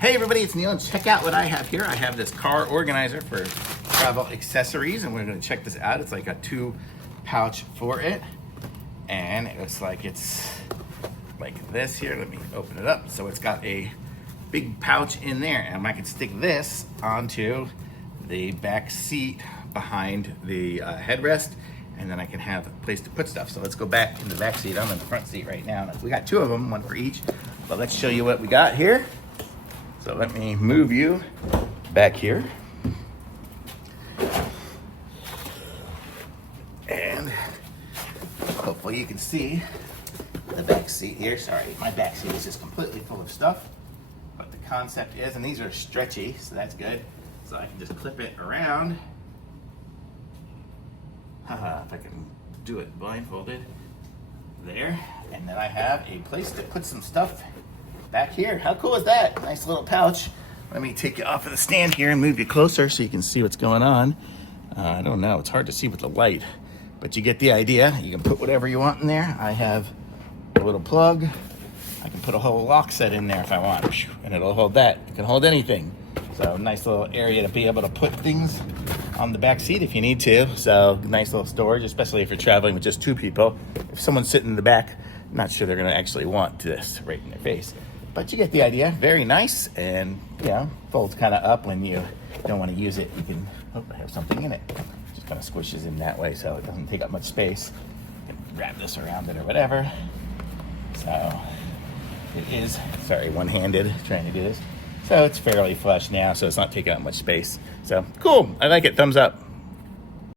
Hey everybody, it's Neil, and check out what I have here. I have this car organizer for travel accessories, and we're gonna check this out. It's like a 2-pouch for it, and it looks like it's like this here. Let me open it up. So it's got a big pouch in there, and I can stick this onto the back seat behind the headrest, and then I can have a place to put stuff. So let's go back in the back seat. I'm in the front seat right now. We got 2 of them, 1 for each. But let's show you what we got here. So let me move you back here. And hopefully you can see the back seat here. Sorry, my back seat is just completely full of stuff. But the concept is, and these are stretchy, so that's good. So I can just clip it around. Haha, if I can do it blindfolded. There. And then I have a place to put some stuff back here. How cool is that? Nice little pouch. Let me take you off of the stand here and move you closer so you can see what's going on. I don't know, it's hard to see with the light, but you get the idea. You can put whatever you want in there. I have a little plug. I can put a whole lock set in there if I want, and it'll hold that. It can hold anything. So nice little area to be able to put things on the back seat if you need to. So nice little storage, especially if you're traveling with just 2 people. If someone's sitting in the back, I'm not sure they're gonna actually want this right in their face. But you get the idea. Very nice, and folds kind of up when you don't want to use it. You can have something in it. Just kind of squishes in that way, so it doesn't take up much space. You can wrap this around it or whatever. So it is, sorry, one-handed trying to do this. So it's fairly flush now, so it's not taking up much space. So cool, I like it, thumbs up.